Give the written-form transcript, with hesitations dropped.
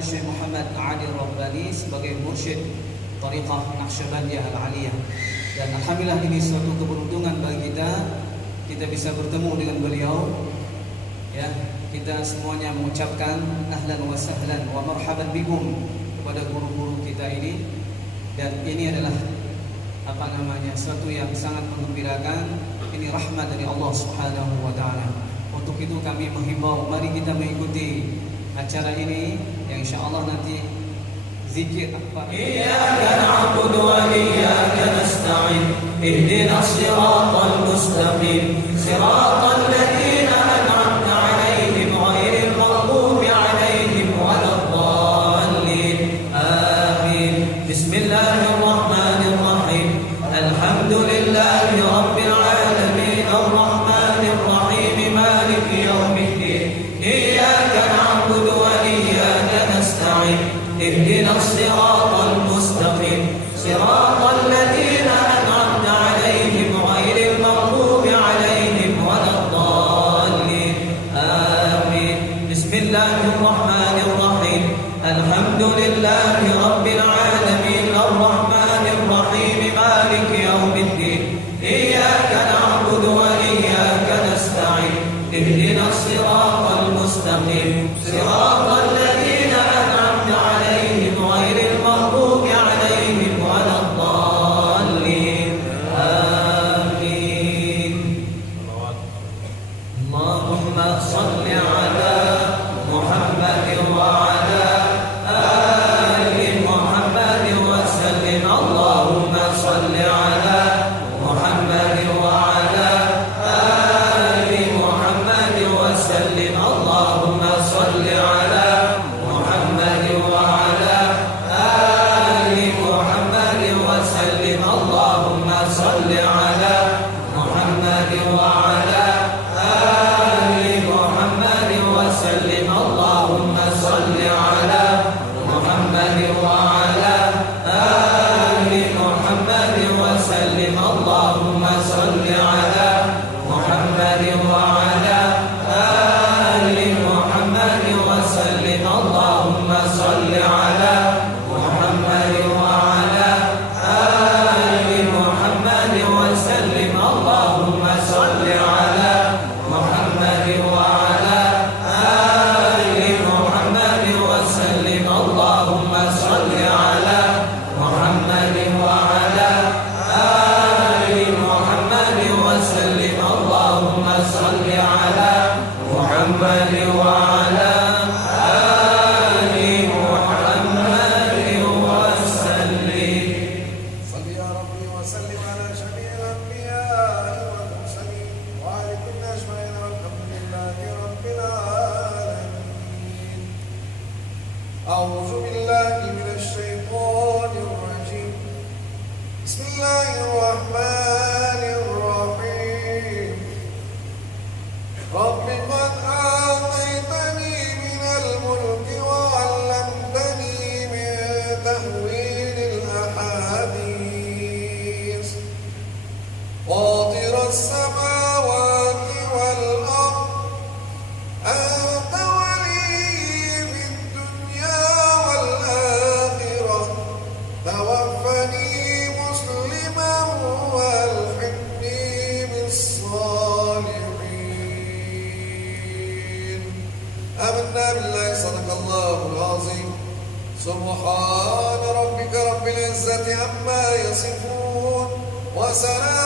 kepada Syekh Muhammad Ali Rabbani sebagai mursyid Tariqah Naqsyabandiyah Al-Aliyah. Dan alhamdulillah ini suatu keberuntungan bagi kita bisa bertemu dengan beliau. Ya, kita semuanya mengucapkan ahlan wa sahlan wa marhaban bikum kepada guru-guru kita ini. Dan ini adalah suatu yang sangat menggembirakan. Ini rahmat dari Allah Subhanahu wa taala. Untuk itu kami menghimbau, mari kita mengikuti acara ini yang insyaallah nanti zikir apa? Iyyaka na'budu wa iyyaka nasta'in. Ihdinas siratal mustaqim. Siratal ladzina an'amta 'alaihim ghairil maghdubi 'alaihim waladdallin. Amin. Bismillahirrahmanirrahim. Alhamdulillahi rabbil alamin. Arrahmanir rahim. Maliki yaumiddin. Iyyaka na'budu wa iyyaka nasta'in. Ihdinas siratal mustaqim. Siratal ladzina an'amta 'alaihim ghairil maghdubi 'alaihim waladdallin. Amin. Bismillahirrahmanirrahim. Alhamdulillahi rabbil alamin. Arrahmanir rahim. Maliki yaumiddin. Iyyaka na'budu wa iyyaka nasta'in. Ihdinas siratal mustaqim. Siratal ladzina an'amta 'alaihim ghairil maghdubi 'alaihim waladdallin. Amin. Allahumma shalli 'ala Muhammad wa 'ala ali Muhammad wa sallim. Allahumma shalli 'ala Muhammad wa 'ala ali Muhammad wa sallim. Allahumma shalli 'ala Muhammad wa 'ala ali Muhammad wa sallim. Allahumma shalli 'ala Muhammad wa 'ala ali Muhammad wa sallim. Allahumma shalli 'ala Muhammad wa 'ala ali Muhammad wa sallim. Allahumma shalli 'ala Muhammad wa 'ala ali Muhammad wa sallim. Allahumma shalli 'ala Muhammad wa 'ala ali Muhammad wa sallim. Allahumma shalli 'ala Muhammad wa 'ala ali Muhammad wa sallim. Allahumma shalli 'ala Muhammad wa 'ala ali Muhammad wa sallim. Allahumma shalli 'ala Muhammad wa 'ala ali Muhammad wa sallim. صل يا ربي وسلم على جميع الأنبياء والمرسلين وعلى كل أجمعين والحمد لله رب العالمين. أعوذ بالله من الشيطان الرجيم. بسم الله الرحمن الرحيم. رب قد آتيتني من الملك وعلمتني من تأويل الأحاديث. فاطر السماوات والأرض أنت ولي في الدنيا والآخرة. توفني مسلما والحقني بالصالحين. آمنا بالله. صدق الله العظيم. سبحان ربك رب العزة عما يصفون وسلام